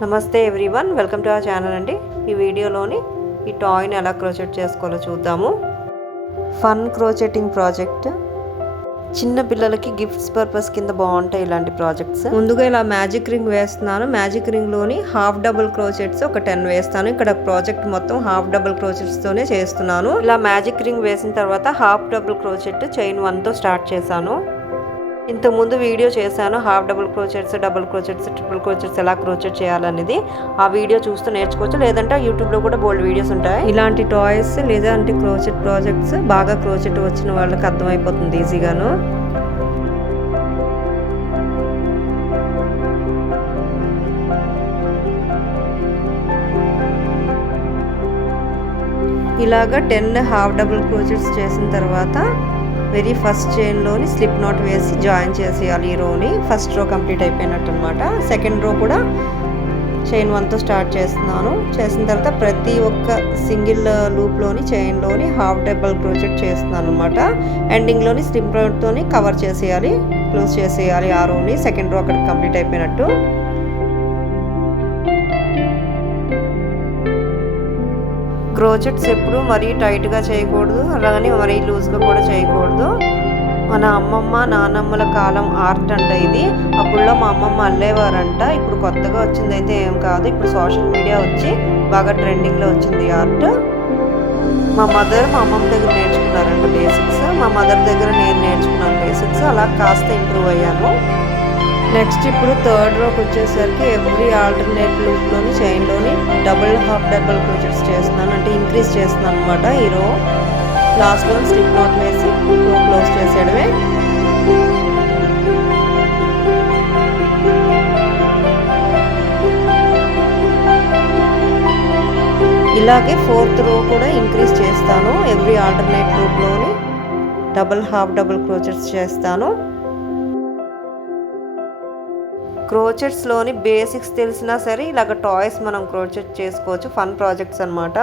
నమస్తే everyone, welcome to our channel అండి. ఈ వీడియోలోని ఈ టాయ్ని ఎలా క్రోచెట్ చేసుకోవాలో చూద్దాము. Fun crocheting project. చిన్న పిల్లలకి గిఫ్ట్స్ పర్పస్ కింద బాగుంటాయి ఇలాంటి ప్రాజెక్ట్స్. ముందుగా ఇలా మ్యాజిక్ రింగ్ వేస్తున్నాను. మ్యాజిక్ రింగ్లోని హాఫ్ డబుల్ క్రోచెట్స్ ఒక 10 వేస్తాను. ఇక్కడ ప్రాజెక్ట్ మొత్తం హాఫ్ డబుల్ క్రోచెట్స్తోనే చేస్తున్నాను. ఇలా మ్యాజిక్ రింగ్ వేసిన తర్వాత హాఫ్ డబుల్ క్రోచెట్ చైన్ 1తో స్టార్ట్ చేశాను. ఇంతకుముందు వీడియో చేశాను half double crochets, double crochets, triple crochets ఎలా క్రోచెట్ చేయాలనేది. ఆ వీడియో చూస్తూ నేర్చుకోవచ్చు, లేదంటే యూట్యూబ్లో కూడా బోల్డ్ వీడియోస్ ఉంటాయి. ఇలాంటి టాయ్స్ లేదంటే క్రోచెట్ ప్రాజెక్ట్స్ బాగా క్రోచెట్ వచ్చిన వాళ్ళకి అర్థమైపోతుంది ఈజీగాను. ఇలాగా 10 హాఫ్ డబుల్ క్రోచెట్స్ చేసిన తర్వాత వెరీ ఫస్ట్ చైన్లోని స్లిప్ నాట్ వేసి జాయిన్ చేసేయాలి. ఈ రోని ఫస్ట్ రో కంప్లీట్ అయిపోయినట్టు అనమాట. సెకండ్ రో కూడా చైన్ 1తో స్టార్ట్ చేస్తున్నాను. చేసిన తర్వాత ప్రతి ఒక్క సింగిల్ లూప్లోని చైన్లోని హాఫ్ డబుల్ క్రోచెట్ చేస్తున్నాను అనమాట. ఎండింగ్లోని స్లిప్ నాట్తోని కవర్ చేసేయాలి, క్లోజ్ చేసేయాలి ఆ రోని. సెకండ్ రో అక్కడ కంప్లీట్ అయిపోయినట్టు. క్రోచెట్స్ ఎప్పుడు మరీ టైట్గా చేయకూడదు, అలాగని మరీ లూజ్గా కూడా చేయకూడదు. మన అమ్మమ్మ నాన్నమ్మల కాలం ఆర్ట్ అంట ఇది. అప్పుడులో మా అమ్మమ్మ అల్లేవారంట. ఇప్పుడు కొత్తగా వచ్చింది అయితే ఏం కాదు. ఇప్పుడు సోషల్ మీడియా వచ్చి బాగా ట్రెండింగ్లో వచ్చింది ఆర్ట్. మా మదర్ మా అమ్మమ్మ దగ్గర నేర్చుకున్నారంట బేసిక్స్. మా మదర్ దగ్గర నేను నేర్చుకున్నాను బేసిక్స్. అలా కాస్త ఇంప్రూవ్ అయ్యాను. నెక్స్ట్ ఇప్పుడు థర్డ్ రోకి వచ్చేసరికి ఎవ్రీ ఆల్టర్నేట్ లూప్లోని చైన్లోని హాఫ్ డబుల్ క్రోచెట్స్ చేస్తున్నాను, అంటే ఇంక్రీజ్ చేస్తున్నాను అనమాట. ఈ రో లాస్ట్లో స్లిప్ నాట్ వేసి రో క్లోజ్ చేసేయడమే. ఇలాగే ఫోర్త్ రో కూడా ఇంక్రీజ్ చేస్తాను. ఎవ్రీ ఆల్టర్నేట్ లూప్లోని హాఫ్ డబుల్ క్రోచెట్స్ చేస్తాను. క్రోచెట్స్లోని బేసిక్స్ తెలిసినా సరే ఇలాగ టాయ్స్ మనం క్రోచెట్ చేసుకోవచ్చు. ఫన్ ప్రాజెక్ట్స్ అనమాట.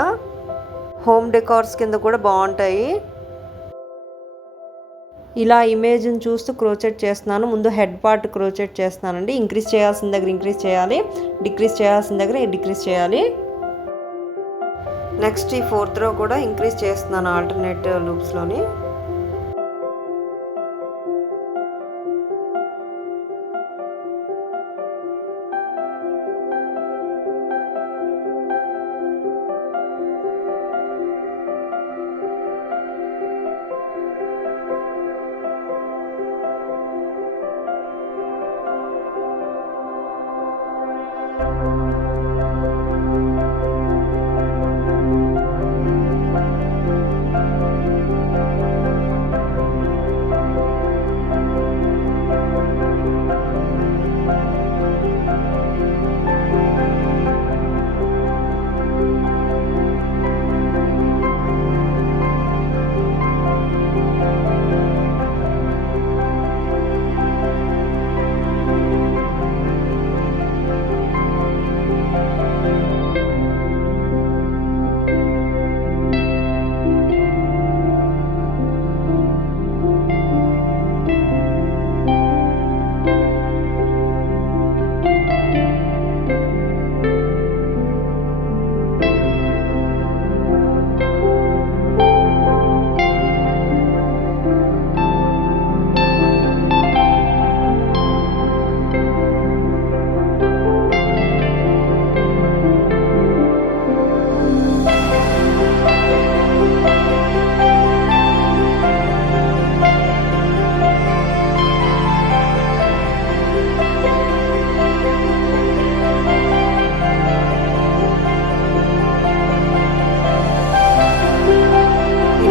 హోమ్ డెకార్స్ కింద కూడా బాగుంటాయి. ఇలా ఇమేజ్ని చూస్తూ క్రోచెట్ చేస్తున్నాను. ముందు హెడ్ పార్ట్ క్రోచెట్ చేస్తున్నానండి. ఇంక్రీజ్ చేయాల్సిన దగ్గర ఇంక్రీజ్ చేయాలి, డిక్రీజ్ చేయాల్సిన దగ్గర డిక్రీజ్ చేయాలి. నెక్స్ట్ ఈ ఫోర్త్ రో కూడా ఇంక్రీజ్ చేస్తున్నాను ఆల్టర్నేట్ లూప్స్లోని.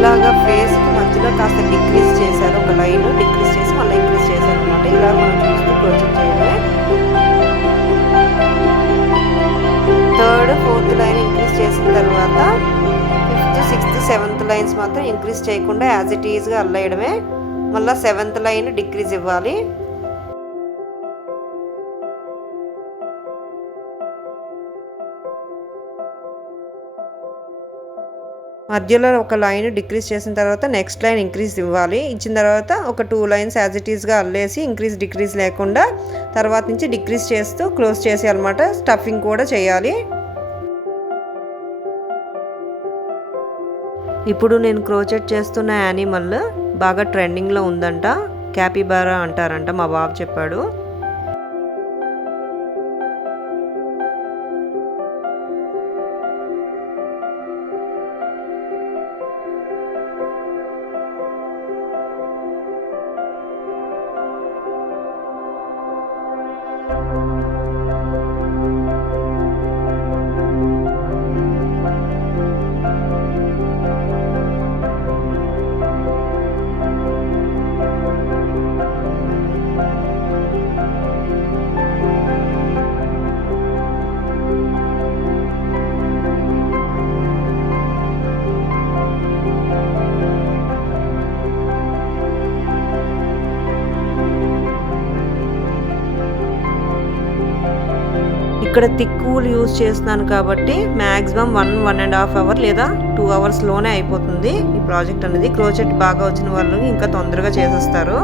ఇలాగా ఫేస్కి మధ్యలో కాస్త డిక్రీజ్ చేశారు, ఒక లైన్ డిక్రీజ్ చేసి మళ్ళీ ఇంక్రీజ్ చేశారు అనమాట. ఇలా మనం చూస్తూ క్రోచెట్ చేయడమే. థర్డ్ ఫోర్త్ లైన్ ఇంక్రీజ్ చేసిన తర్వాత 5th 6th 7th లైన్స్ మాత్రం ఇంక్రీజ్ చేయకుండా యాజ్ ఇట్ ఈజ్గా అల్లేయడమే. మళ్ళీ 7th లైన్ డిక్రీజ్ ఇవ్వాలి. మధ్యలో ఒక లైన్ డిక్రీజ్ చేసిన తర్వాత నెక్స్ట్ లైన్ ఇంక్రీజ్ ఇవ్వాలి. ఇచ్చిన తర్వాత ఒక 2 లైన్స్ యాజ్ ఇట్ ఈస్గా అల్లేసి ఇంక్రీజ్ డిక్రీజ్ లేకుండా తర్వాత నుంచి డిక్రీజ్ చేస్తూ క్లోజ్ చేసేయాలన్నమాట. స్టఫింగ్ కూడా చేయాలి. ఇప్పుడు నేను క్రోచెట్ చేస్తున్న యానిమల్ బాగా ట్రెండింగ్లో ఉందంట. క్యాపిబారా అంటారంట, మా బాబు చెప్పాడు. ఇక్కడ థిక్ వూల్ యూజ్ చేస్తున్నాను కాబట్టి మ్యాక్సిమం 1.5 అవర్ లేదా 2 అవర్స్లోనే అయిపోతుంది ఈ ప్రాజెక్ట్ అనేది. క్రోచెట్ బాగా వచ్చిన వాళ్ళు ఇంకా తొందరగా చేసేస్తారు.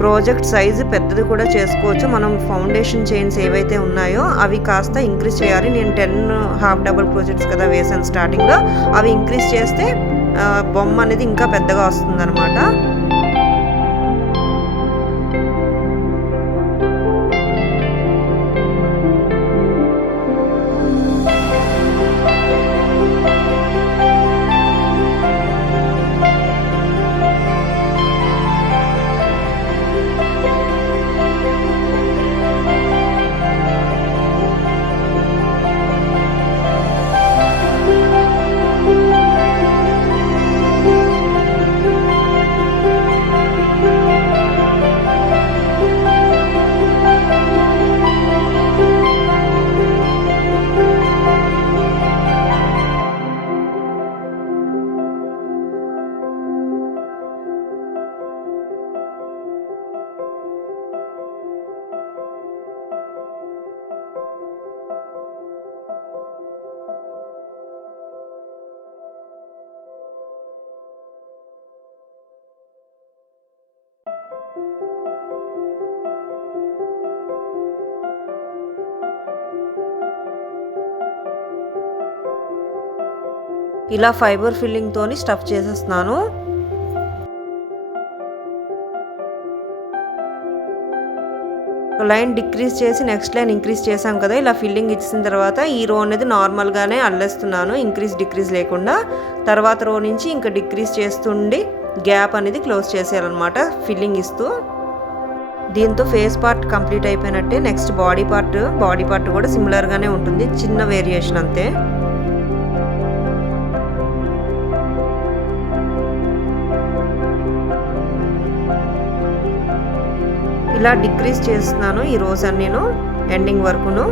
ప్రాజెక్ట్ సైజు పెద్దది కూడా చేసుకోవచ్చు. మనం ఫౌండేషన్ చైన్స్ ఏవైతే ఉన్నాయో అవి కాస్త ఇంక్రీజ్ చేయాలి. నేను 10 హాఫ్ డబుల్ క్రోచెట్స్ కదా వేసాను స్టార్టింగ్లో, అవి ఇంక్రీజ్ చేస్తే బొమ్మ అనేది ఇంకా పెద్దగా వస్తుంది అనమాట. ఇలా ఫైబర్ ఫిల్లింగ్ తోని స్టఫ్ చేసేస్తున్నాను. లైన్ డిక్రీజ్ చేసి నెక్స్ట్ లైన్ ఇంక్రీజ్ చేసాం కదా, ఇలా ఫిల్లింగ్ ఇచ్చిన తర్వాత ఈ రో అనేది నార్మల్గానే అల్లేస్తున్నాను, ఇంక్రీజ్ డిక్రీజ్ లేకుండా. తర్వాత రో నుంచి ఇంకా డిక్రీజ్ చేస్తుండి గ్యాప్ అనేది క్లోజ్ చేసేయాలన్నమాట ఫిల్లింగ్ ఇస్తూ. దీంతో ఫేస్ పార్ట్ కంప్లీట్ అయిపోయినట్టే. నెక్స్ట్ బాడీ పార్ట్ కూడా సిమిలర్గానే ఉంటుంది, చిన్న వేరియేషన్ అంతే. ఇలా డిక్రీజ్ చేస్తున్నాను ఈ రోస్ అన్నీను ఎండింగ్ వరకును.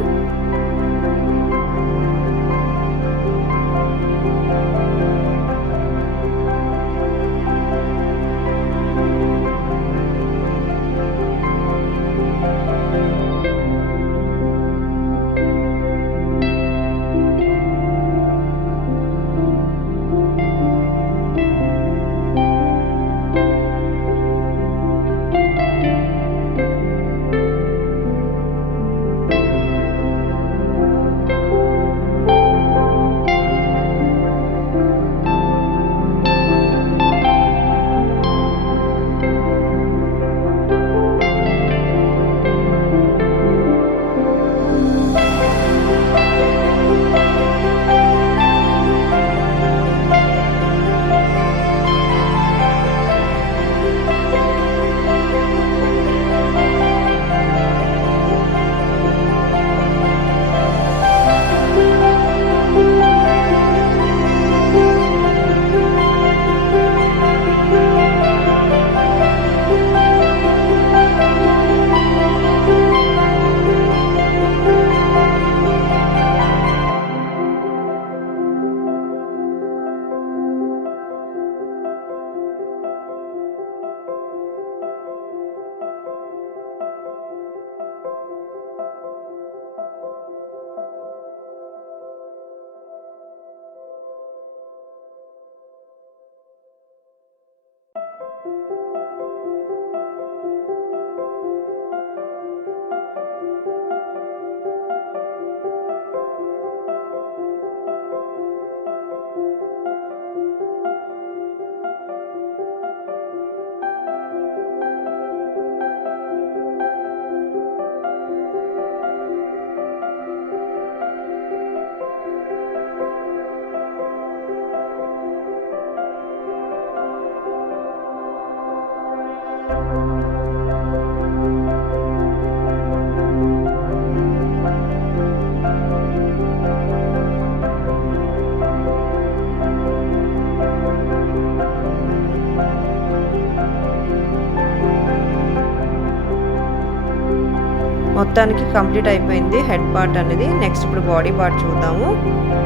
మొత్తానికి కంప్లీట్ అయిపోయింది హెడ్ పార్ట్ అనేది. నెక్స్ట్ ఇప్పుడు బాడీ పార్ట్ చూద్దాము.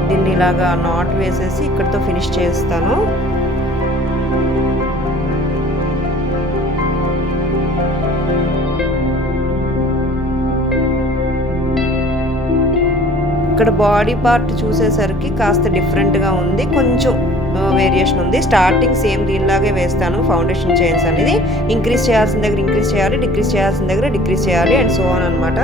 దీన్ని ఇలాగా నాట్ వేసేసి ఇక్కడితో ఫినిష్ చేస్తాను. ఇక్కడ బాడీ పార్ట్ చూసేసరికి కాస్త డిఫరెంట్గా ఉంది, కొంచెం వేరియేషన్ ఉంది. స్టార్టింగ్ సేమ్ దీనిలాగే వేస్తాను. ఫౌండేషన్ చైన్స్ అనేది ఇంక్రీజ్ చేయాల్సిన దగ్గర ఇంక్రీజ్ చేయాలి, డిక్రీజ్ చేయాల్సిన దగ్గర డిక్రీజ్ చేయాలి అండ్ సో ఆన్ అనమాట.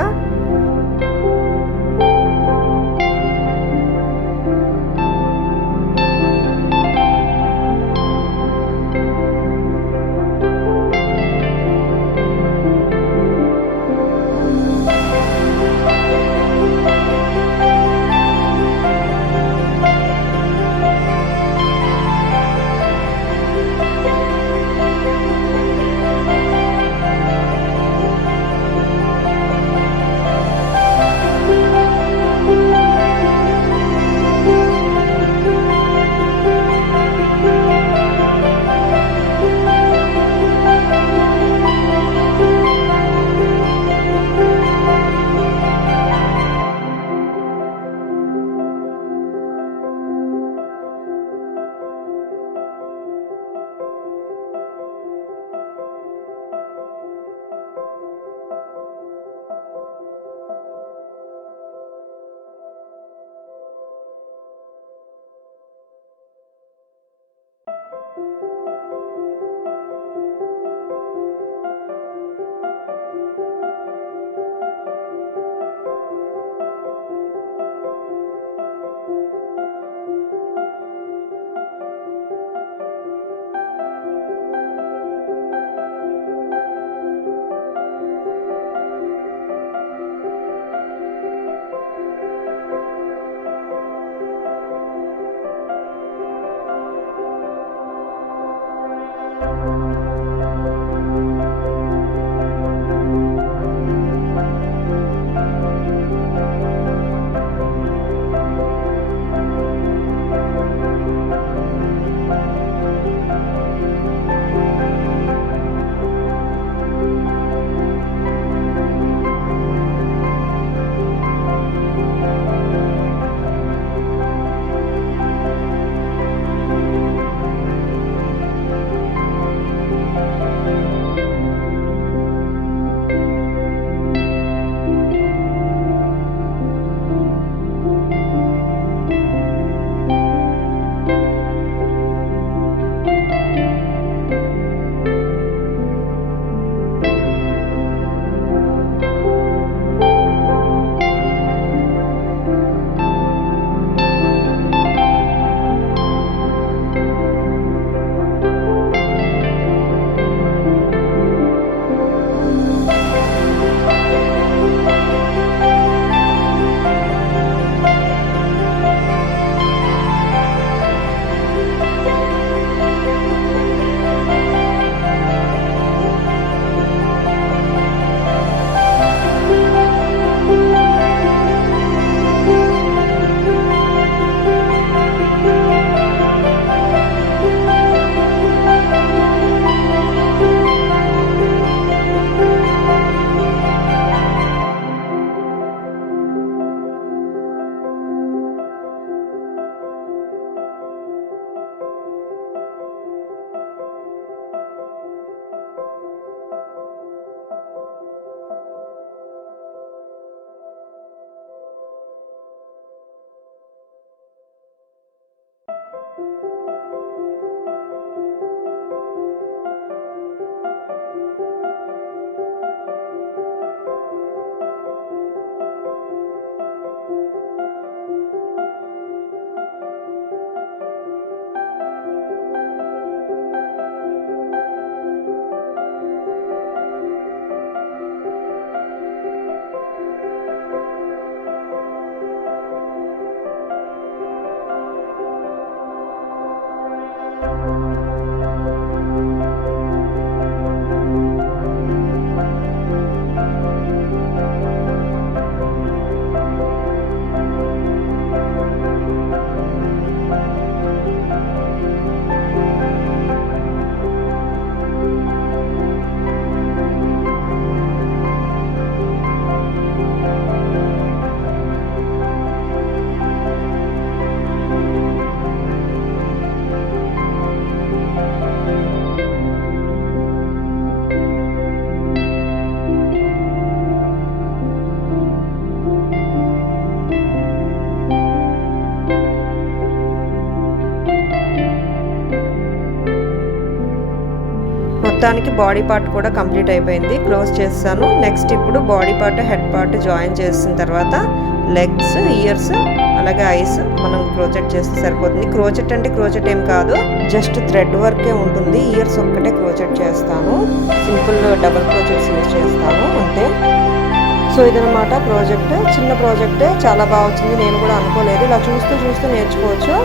మొత్తానికి బాడీ పార్ట్ కూడా కంప్లీట్ అయిపోయింది, క్లోజ్ చేస్తాను. నెక్స్ట్ ఇప్పుడు body part head part join చేసిన తర్వాత లెగ్స్, ఇయర్స్, అలాగే ఐస్ మనం క్రోచెట్ చేస్తే సరిపోతుంది. క్రోచెట్ అంటే క్రోచెట్ ఏం కాదు, జస్ట్ థ్రెడ్ వర్కే ఉంటుంది. ఇయర్స్ ఒక్కటే క్రోచెట్ చేస్తాను, సింపుల్ డబల్ క్రోచెట్స్ యూజ్ చేస్తాను అంతే. సో ఇదనమాట ప్రాజెక్ట్, చిన్న ప్రాజెక్టే, చాలా బాగా వచ్చింది. నేను కూడా అనుకోలేదు, ఇలా చూస్తూ చూస్తూ నేర్చుకోవచ్చు.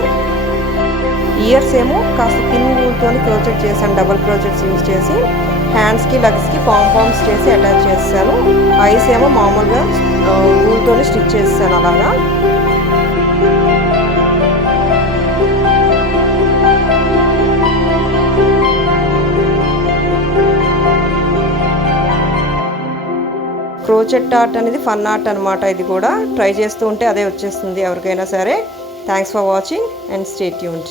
ఇయర్స్ ఏమో కాస్త థిన్ వూల్తో క్రోచెట్ చేశాను, డబల్ క్రోచెట్స్ యూజ్ చేసి. హ్యాండ్స్కి లెగ్స్కి పాంపామ్స్ చేసి అటాచ్ చేశాను. ఐస్ ఏమో మామూలుగా వూల్తో స్టిచ్ చేస్తాను అలాగా. క్రోచెట్ ఆర్ట్ అనేది ఫన్ ఆర్ట్ అనమాట. ఇది కూడా ట్రై చేస్తూ ఉంటే అదే వచ్చేస్తుంది ఎవరికైనా సరే. Thanks for watching and stay tuned.